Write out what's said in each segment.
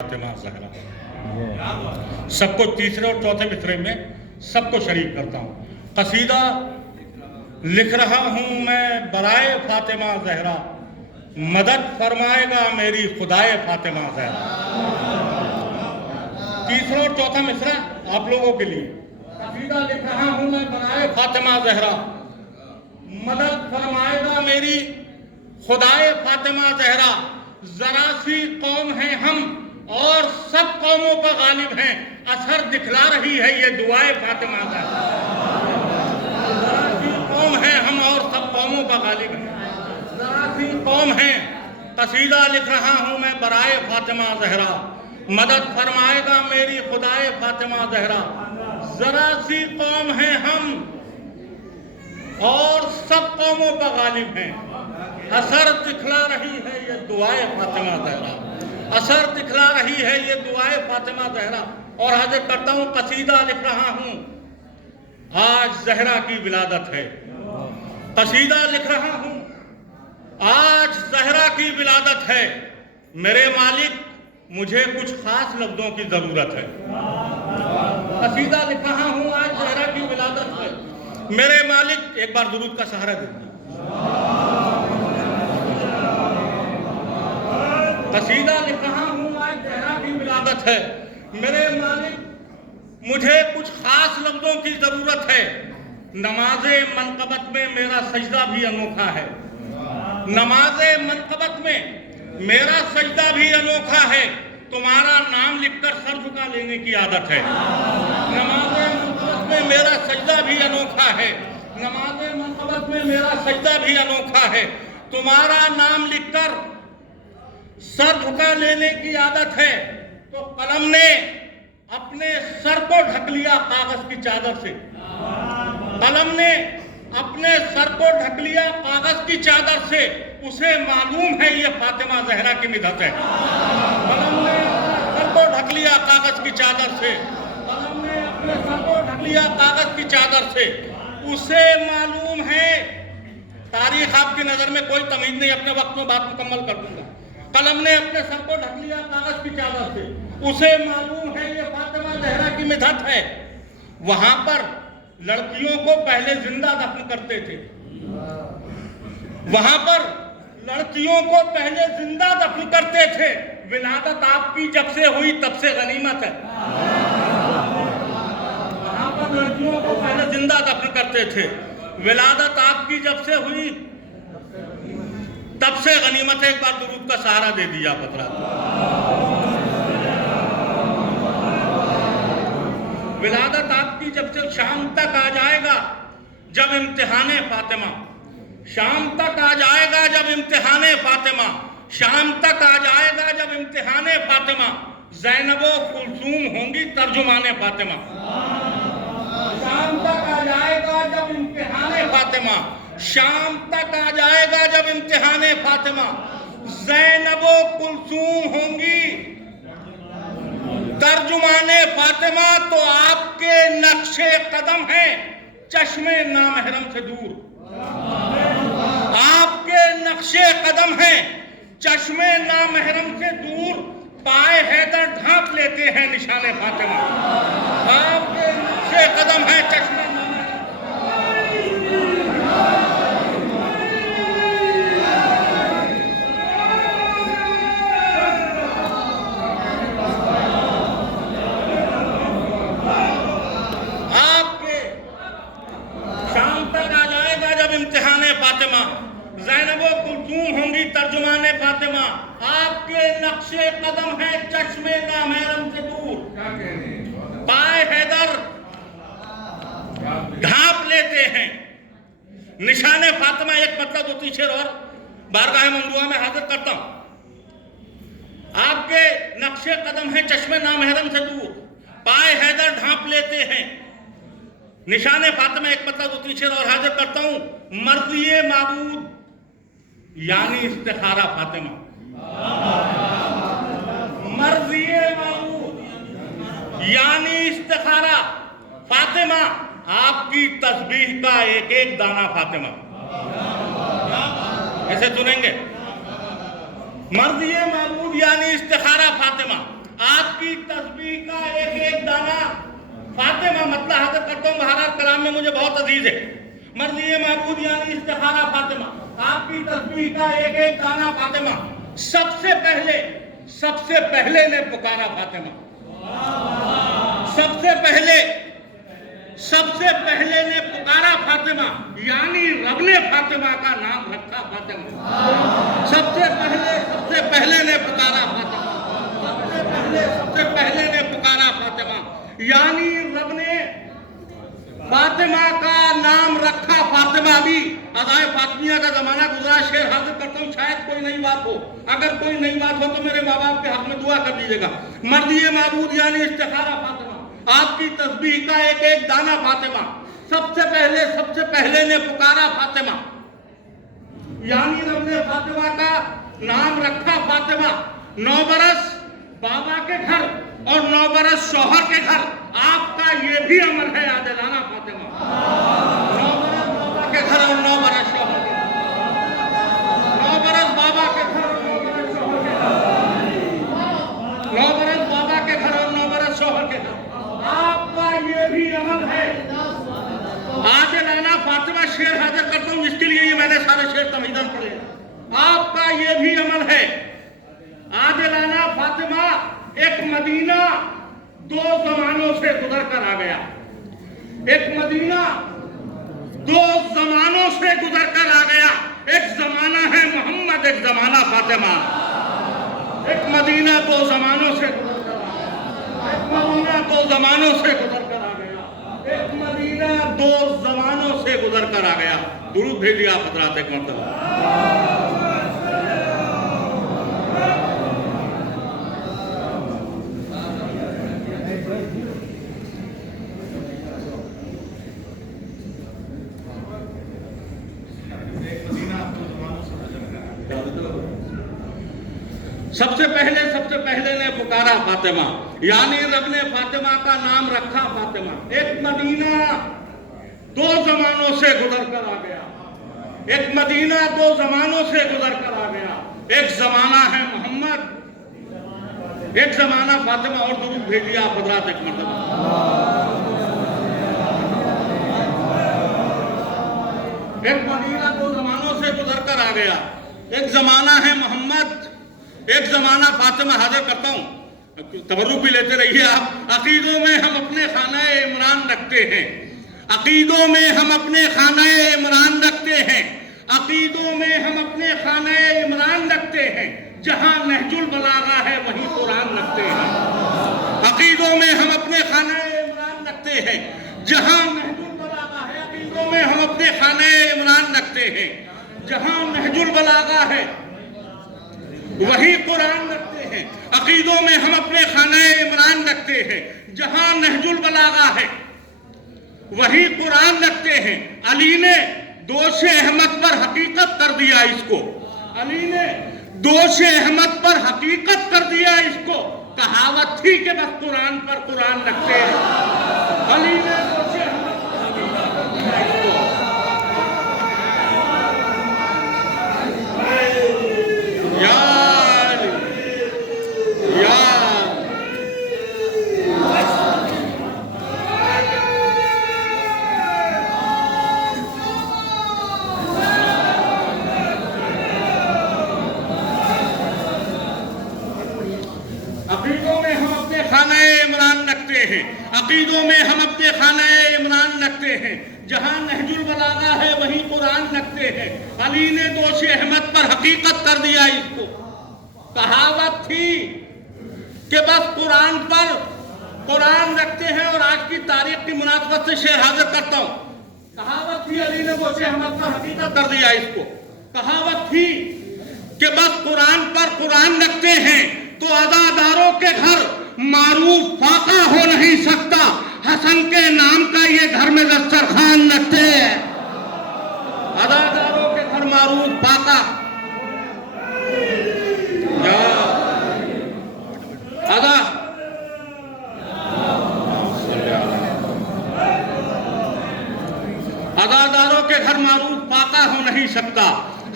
फातिमा ज़हरा सबको तीसरे और चौथे मिसरे में सबको शरीक करता हूँ। कसीदा लिख रहा हूँ मैं बराए फातिमा ज़हरा, मदद फरमाएगा मेरी खुदाए फातिमा ज़हरा। तीसरा और चौथा मिसरा आप लोगों के लिए। कसीदा लिख रहा हूँ मैं बराए फातिमा ज़हरा, मदद फरमाएगा मेरी खुदाए फातिमा ज़हरा। जरा सी कौम है हम और सब कौमों पर गालिब हैं, असर दिखला रही है ये दुआए फातिमा ज़हरा। जरा सी कौम है हम और सब कौमों पर गालिब हैं, जरा सी कौम है। कसीदा लिख रहा हूँ मैं बराए फातिमा ज़हरा, मदद फरमाएगा मेरी खुदाए फातिमा ज़हरा। जरा सी कौम है हम और सब कौमों पर गालिब हैं, असर दिखला रही है ये दुआए फातिमा ज़हरा, असर दिखला रही है ये दुआए फातिमा ज़हरा। और हाजिर करता हूँ कसीदा लिख रहा हूँ आज ज़हरा की विलादत है। कसीदा लिख रहा हूँ आज ज़हरा की विलादत है, मेरे मालिक मुझे कुछ खास लफ्जों की जरूरत है। कसीदा लिख रहा हूँ आज ज़हरा की विलादत है, मेरे मालिक एक बार दुरूद का सहारा दीजिए। कसीदा लिख रहा हूँ आज ज़हरा की विलादत है, मेरे मालिक मुझे कुछ खास लफ्जों की जरूरत है। नमाज़े मनक़बत में मेरा सजदा भी अनोखा है, नमाज़े मनक़बत में मेरा सजदा भी अनोखा है, तुम्हारा नाम लिखकर सर झुका लेने की आदत है। नमाज़े मनक़बत में मेरा सजदा भी अनोखा है, नमाज़े मनक़बत में मेरा सजदा भी अनोखा है, तुम्हारा नाम लिखकर सर झुका लेने की आदत है। तो कलम ने अपने सर को ढक लिया कागज की चादर से, कलम ने अपने सर को ढक लिया कागज की चादर से, उसे मालूम है ये फातिमा ज़हरा की मिदत है। कलम ने अपने सर को ढक लिया कागज की चादर से, कलम ने अपने सर को ढक लिया कागज की चादर से, उसे मालूम है। तारीख आपकी नजर में कोई तमीज नहीं, अपने वक्त में बात मुकम्मल कर दूंगा। कलम ने अपने सर को ढक लिया कागज की चादर से, उसे मालूम है ये फातिमा ज़हरा की मिदत है। वहां पर लड़कियों को पहले जिंदा दफन करते थे, वहां पर लड़कियों को पहले जिंदा दफन करते थे। विलादत आपकी जब से हुई तब से गनीमत है। वहां पर लड़कियों को पहले जिंदा दफन करते थे, विलादत आपकी जब से हुई तब से गनीमत है। एक बार दुरूद का सहारा दे दिया पतरा। विलादत आपकी जब से शाम तक आ जाएगा जब इम्तिहाने फातिमा, शाम तक आ जाएगा जब इम्तिहाने फातिमा, शाम तक आ जाएगा जब इम्तिहाने फातिमा, ज़ैनबो कुलसूम होंगी तर्जुमाने फातिमा। शाम तक आ जाएगा जब इम्तिहाने फातिमा, शाम तक आ जाएगा जब इम्तिहाने फातिमा, ज़ैनबो कुलसूम होंगी तर्जुमाने फातिमा। तो आपके नक्शे कदम है चश्मे नामहरम से दूर, आपके नक्शे कदम है चश्मे नामहरम से दूर, पाए हैदर ढांप लेते हैं निशाने फातिमा। आपके नक्शे कदम है चश्मे फातिमा, ज़ैनबो कुलसूम होंगी तर्जुमाने फातिमा। आपके नक्शे कदम है चश्मे नामहरम से दूर, पाए हैदर ढांप लेते हैं निशाने फातिमा। एक मतलब दो तीन शेर और बारगाह मंदुआ में हाजिर करता हूं। आपके नक्शे कदम है चश्मे नामहरम से दूर, पाए हैदर ढांप लेते हैं निशाने फातिमा। एक मतलब दो तीन शेर और हाजिर करता हूं। मर्ज़िए माबूद यानी इस्तिखारा फातिमा, मर्ज़िए माबूद यानी इस्तिखारा फातिमा, आपकी तस्बीह का एक एक दाना फातिमा। ऐसे सुनेंगे, मर्ज़िए माबूद यानी इस्तिखारा फातिमा, करता हूँ, महाराज कलाम में मुझे बहुत अजीज है। मर्ज़ी महबूब यानी इस्तिखारा फातिमा, आपकी तस्बीह का एक एक दाना फातिमा, सबसे पहले ने पुकारा फातिमा, सबसे पहले ने पुकारा फातिमा, यानी रब ने फातिमा का नाम रखा फातिमा। सबसे पहले ने पुकारा फातिमा, सबसे पहले ने पुकारा फातिमा, यानी रब ने फातिमा का नाम रखा फातिमा। भी अदाए फातिमिया का जमाना गुजरा, शेर हाजिर करता हूँ, शायद कोई नई बात हो। अगर कोई नई बात हो तो मेरे माँ बाप के हक में दुआ कर दीजिएगा। मर्ज़ी महबूब यानी इस्तिखारा फातिमा, आपकी तस्बीह का एक एक दाना फातिमा, सबसे पहले ने पुकारा फातिमा, यानी रब ने फातिमा का नाम रखा फातिमा। 9 बरस बाबा के घर और 9 बरस शौहर के घर, आपका ये भी अमल है आदिलाना फातिमा। 9 बरस बाबा के घर और 9 बरस शौहर के घर, 9 बरस बाबा के घर और 9 बरस शौहर के घर, 9 बरस बाबा के घर और 9 बरस शौहर के घर, आपका ये भी अमल है आदिलाना फातिमा। शेर हाजिर करता हूँ, इसके लिए ये मैंने सारे शेर तमहीदन पढ़े। आपका ये भी अमल है आदिलाना फातिमा। एक मदीना 2 जमानों से गुजर कर आ गया, एक मदीना 2 जमानों से गुजर कर आ गया। एक जमाना है मोहम्मद, एक जमाना फातिमा। एक मदीना 2 जमानों से गुजर कर आ गया, एक मदीना 2 जमानों से गुजर कर आ गया, एक मदीना 2 जमानों से गुजर कर आ गया। दुरूद भेजिए आप हज़रात एक मरतबा। सबसे पहले ने पुकारा फातिमा, यानी रब ने फातिमा का नाम रखा फातिमा। एक मदीना 2 जमानों से गुजर कर आ गया, एक मदीना 2 जमानों से गुजर कर आ गया। एक जमाना है मोहम्मद, एक जमाना फातिमा। और दुरूद भेजिए आप हज़रात एक मरतबा। एक मदीना 2 जमानों से गुजर कर आ गया, एक जमाना है मोहम्मद, एक जमाना फातिमा। हाजिर करता हूं, तबर्रुक भी लेते रहिए आप। अकीदों में हम अपने खाना इमरान रखते हैं, अकीदों में हम अपने खाना इमरान रखते हैं, अकीदों में हम अपने खाना इमरान रखते हैं। जहां नहजुल बलागा है वहीं कुरान रखते हैं। अकीदों में हम अपने खाना इमरान रखते हैं, जहां नहजुल बलागा है। अकीदों में हम अपने खाना इमरान रखते हैं, जहां नहजुल बलागा है वही कुरान रखते हैं। अकीदों में हम अपने खाना इमरान रखते हैं, जहां नहजुल बलागा है वही कुरान रखते हैं। अली ने दोष अहमद पर हकीकत कर दिया इसको, अली ने दोष अहमद पर हकीकत कर दिया इसको। कहावत थी कि बस कुरान पर कुरान रखते हैं, अली ने दोष अहमद पर हकीकत कर दिया इसको। अकीदों में हम अपने खाना इमरान रखते हैं, अकीदों में हम अपने खाना इमरान रखते हैं, जहां नहजुल बलागा है वहीं कुरान रखते हैं। अली ने दोष अहमद पर हकीकत कर दिया इसको। कहावत थी कि बस कुरान पर कुरान रखते हैं। और आज की तारीख की मुनासबत से शेर हाजिर करता हूं। कहावत थी, अली ने दोष अहमद पर हकीकत कर दिया इसको। कहावत थी कि बस कुरान पर कुरान रखते हैं तो अदादारों के घर मारूफ फाका हो नहीं सकता। हसन के नाम का ये घर में दस्तरखान रखते हैं। अदादारों के घर मारूफ फाका, अदा अदादारों के घर मारूफ फाका हो नहीं सकता।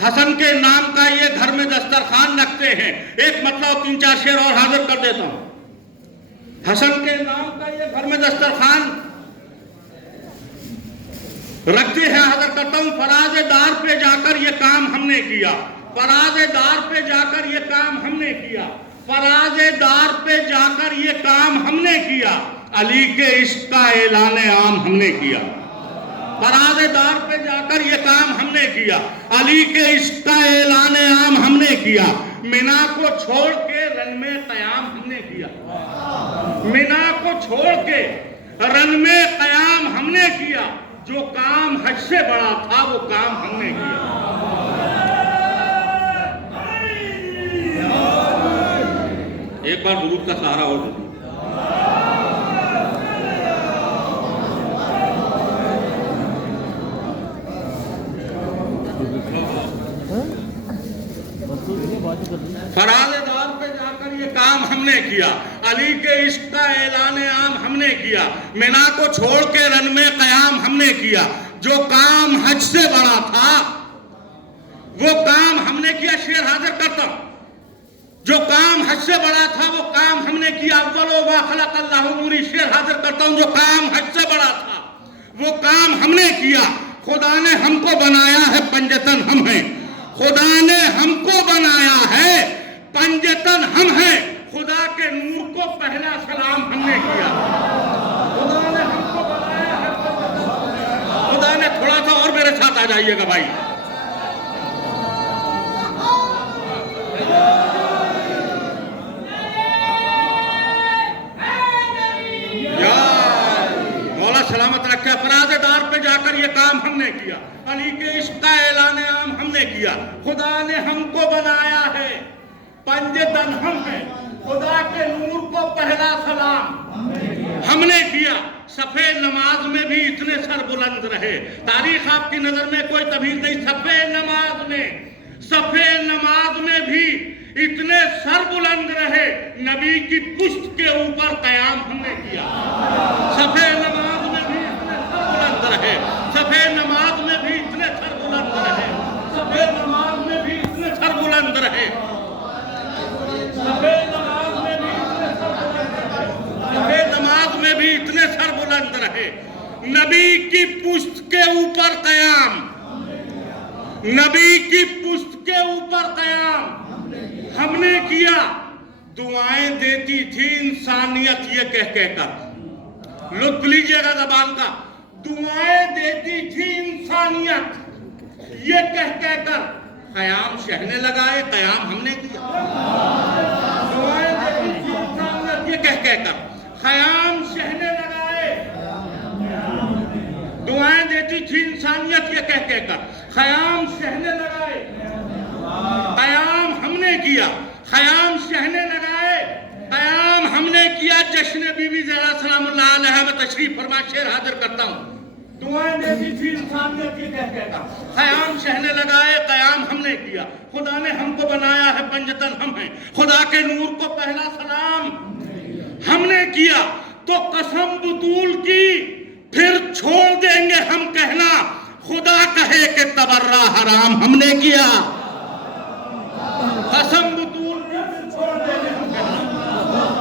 हसन के नाम का ये घर में दस्तरखान रखते हैं। एक मतलब 3-4 शेर और हाजिर कर देता हूं। हसन के नाम का ये घर में दस्तरखान रखते हैं हाजिर करता हूं, फराज़ेदार पे जाकर ये काम हमने किया, फराज़ेदार पे जाकर ये काम हमने किया, फराज़ेदार पे जाकर ये काम हमने किया, अली के इश्क का ऐलान आम हमने किया, फराज़ेदार पे जाकर ये काम हमने किया, अली के इश्क का ऐलान आम हमने किया, मिना को छोड़ के रन में क़याम हमने किया, मिना को छोड़ के रन में क़याम हमने किया, जो काम हज से बड़ा था वो काम हमने किया। एक बार दुरूद का सहारा और दीजिए। फराज़ेदार पे जाकर ये काम हमने किया, अली के इश्क का ऐलान आम हमने किया, मिना को छोड़ के रन में क़याम हमने किया, जो काम हज से बड़ा था वो काम हमने किया। शेर हाजिर करता हूं, जो काम हज से बड़ा था वो काम हमने किया। अव्वलो मा खलक़ल्लाहु नूरी, शेर हाजिर करता हूं, जो काम हज से बड़ा था वो काम हमने किया। खुदा ने हमको बनाया है पंजतन हम हैं, खुदा ने हमको बनाया है पंजतन हम हैं, खुदा के नूर को पहला सलाम हमने किया। खुदा ने हमको बनाया है पंजतन, खुदा ने, थोड़ा सा और मेरे साथ आ जाइएगा भाई। मौला सलामत रखे। फराज़ेदार पे जाकर ये काम हमने किया, अली के इश्क का ऐलान आम हमने किया, खुदा ने हमको बनाया है पंजतन हम हैं, खुदा के नूर को पहला सलाम हमने किया। सफे नमाज में भी इतने सर बुलंद रहे, तारीख आपकी नजर में कोई तमीज नहीं, सफे नमाज में, सफे नमाज में भी इतने सर बुलंद रहे, नबी की पुश्त के ऊपर क़याम हमने किया। सफे नमाज में भी इतने सर बुलंद रहे, सफे नमाज में भी इतने सर बुलंद रहे, सफे नमाज में भी इतने सर बुलंद रहे, सफे नमाज में भी इतने सर बुलंद रहे, सफे नमाज में भी इतने सर बुलंद रहे, नबी की पुश्त के ऊपर क़याम, नबी की पुश्त के ऊपर क़याम हमने किया। दुआएं देती थी इंसानियत ये कह कहकर, लुत्फ लीजिएगा ज़बान का, दुआएं देती थी इंसानियत ये कह कहकर, क़याम शहने लगाए क़याम हमने किया। दुआएं देती थी इंसानियत ये कह कहकर, क़याम शहने लगाए, दुआएं देती थी इंसानियत ये कह कहकर, क़याम शहने लगाए, क़याम हमने किया, क़याम शहने लगाए, क़याम हमने किया। जश्न बीबी ज़हरा सलामुल्लाह अलैहा में तशरीफ फरमा, शेर हाजिर करता हूँ। दुआएं देती थी इंसानियत की कह कहकर, क़याम शहने लगाए, क़याम हमने किया। खुदा ने हमको बनाया है पंजतन हम हैं, खुदा के नूर को पहला सलाम हमने किया। तो कसम बतूल की फिर छोड़ देंगे हम कहना, खुदा कहे कि तबर्रा हराम हमने किया। कसम बतूल की फिर छोड़ देंगे हम कहना,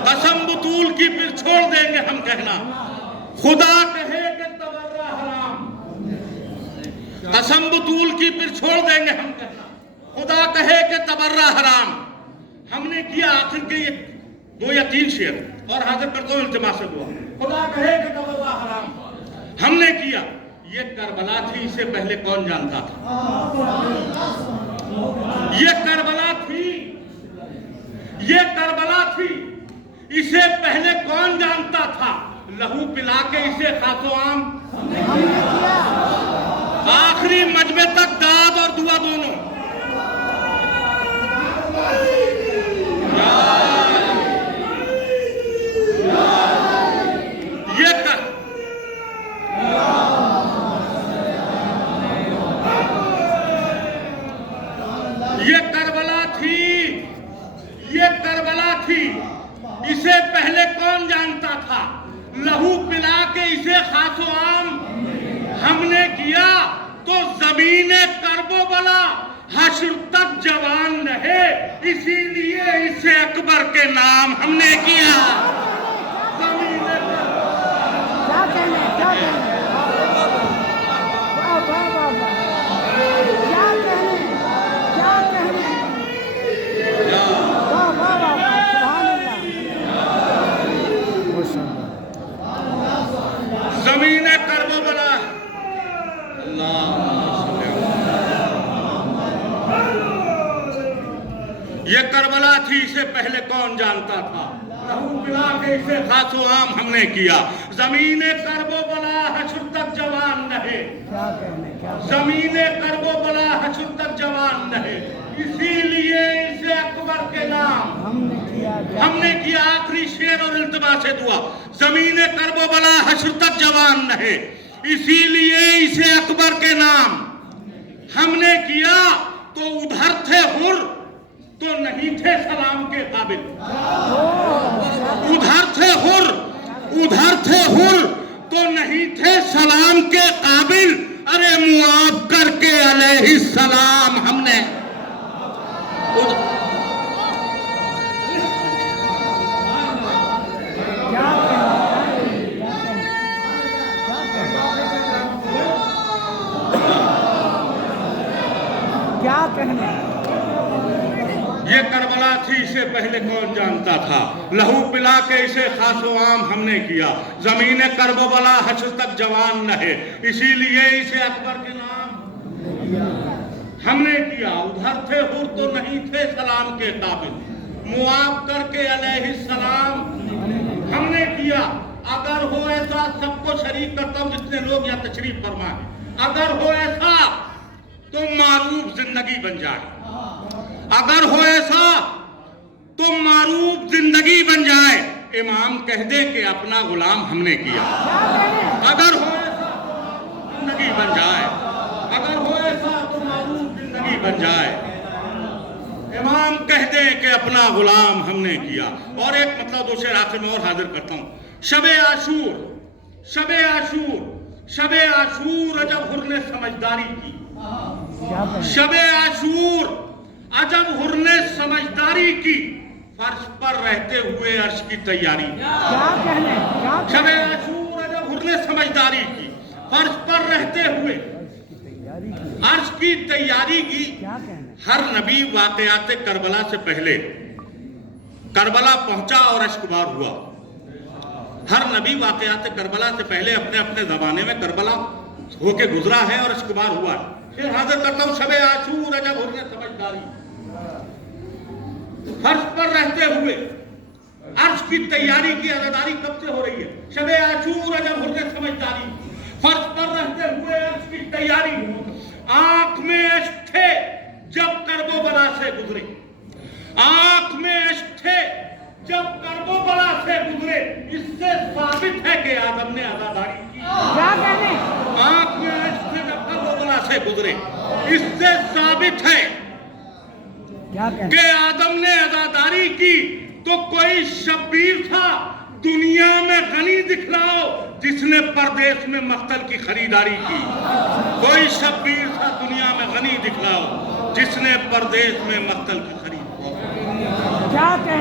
कसम बतूल की फिर छोड़ देंगे हम कहना, खुदा कहे कि तबर्रा हराम, कसम बतूल की फिर छोड़ देंगे हम कहना, खुदा कहे कि तबर्रा हराम हमने किया। आखिर के ये 2 या 3 शेर और हाजिर करता हूँ इल्तिमास से दुआ। खुदा कहे कि तबर्रा हराम हमने किया। ये करबला थी, इसे पहले कौन जानता था? ये करबला थी, ये करबला थी, इसे पहले कौन जानता था? लहू पिला के इसे खासो आम, आखिरी मजमे तक दाद और दुआ दोनों। ये करबला थी, ये करबला थी, इसे पहले कौन जानता था? लहू पिला के इसे खासो आम हमने किया। तो ज़मीने करबला हश्र तक जवान रहे, इसीलिए इसे अकबर के नाम हमने किया। ज़मीने इसे पहले कौन जानता था। लहू पिला के इसे खासो आम हमने किया। जमीने करबो बला हशर तक जवान रहे, जमीने करबो बला हशर तक जवान रहे, इसीलिए इसे अकबर के नाम हमने किया। आखिरी शेर और इल्तिमा से दुआ। जमीने करबो बला हशर तक जवान रहे, इसीलिए इसे अकबर के नाम हमने किया। तो उधर थे हुर तो नहीं थे सलाम के काबिल, उधर थे हुर, उधर थे हुर तो नहीं थे सलाम के काबिल। अरे मुआफ करके अलैहि सलाम हमने क्या कहने। ये करबला थी, इसे पहले कौन जानता था। लहू पिला के इसे खासो आम हमने किया। जमीने करबला हशर तक जवान रहे, इसीलिए इसे अकबर के नाम हमने किया। उधर थे हुर तो नहीं थे सलाम के काबिल, मुआफ करके अलैहि सलाम हमने किया। अगर हो ऐसा, सबको शरीक करता हूं जितने लोग यहाँ तशरीफ फरमा है, अगर हो ऐसा तो मारूफ जिंदगी बन जाए, अगर हो ऐसा तो मारूफ जिंदगी बन जाए। इमाम कह दे कि अपना गुलाम हमने किया। अगर हो ऐसा तो जिंदगी बन जाए, अगर हो ऐसा तो मारूफ जिंदगी बन जाए। इमाम कह दे कि अपना गुलाम हमने किया। और एक मतलब दो शेर आखिर में और हाजिर करता हूं। शबे आशूर, शबे आशूर, शबे आशूर अजब हुर ने समझदारी की। शबे आशूर अजब हुर ने समझदारी की, फर्श पर रहते हुए अर्श की तैयारी। शबे आशूर अजब हुर ने समझदारी की, फर्श पर रहते हुए अर्श की तैयारी की। हर नबी वाकयात करबला से पहले करबला पहुंचा और अश्कबार हुआ। हर नबी वाकयात करबला से पहले अपने अपने जमाने में करबला होके गुजरा है और अश्कबार हुआ है। फिर हाजिर करता हूं शबे आशूर अजब हुर ने समझदारी, फर्श पर रहते हुए अर्श की तैयारी की। अदादारी कब से हो रही है? शबे आशूर अजब हुर ने समझदारी, फर्श पर रहते हुए अर्श की तैयारी। आंख में अश्क थे जब करबला से गुजरे, आंख में अश्क थे जब करबला से गुजरे। इससे साबित है कि आदम ने अदादारी की। आंख में अश्क थे जब करबला से गुजरे, इससे साबित है कि आदम ने अदादारी की। तो कोई शब्बीर था दुनिया में गनी दिखलाओ जिसने परदेश में मख्तल की खरीदारी की। कोई शब्बीर था दुनिया में गनी दिखलाओ जिसने परदेश में मख्तल की खरीदारी की।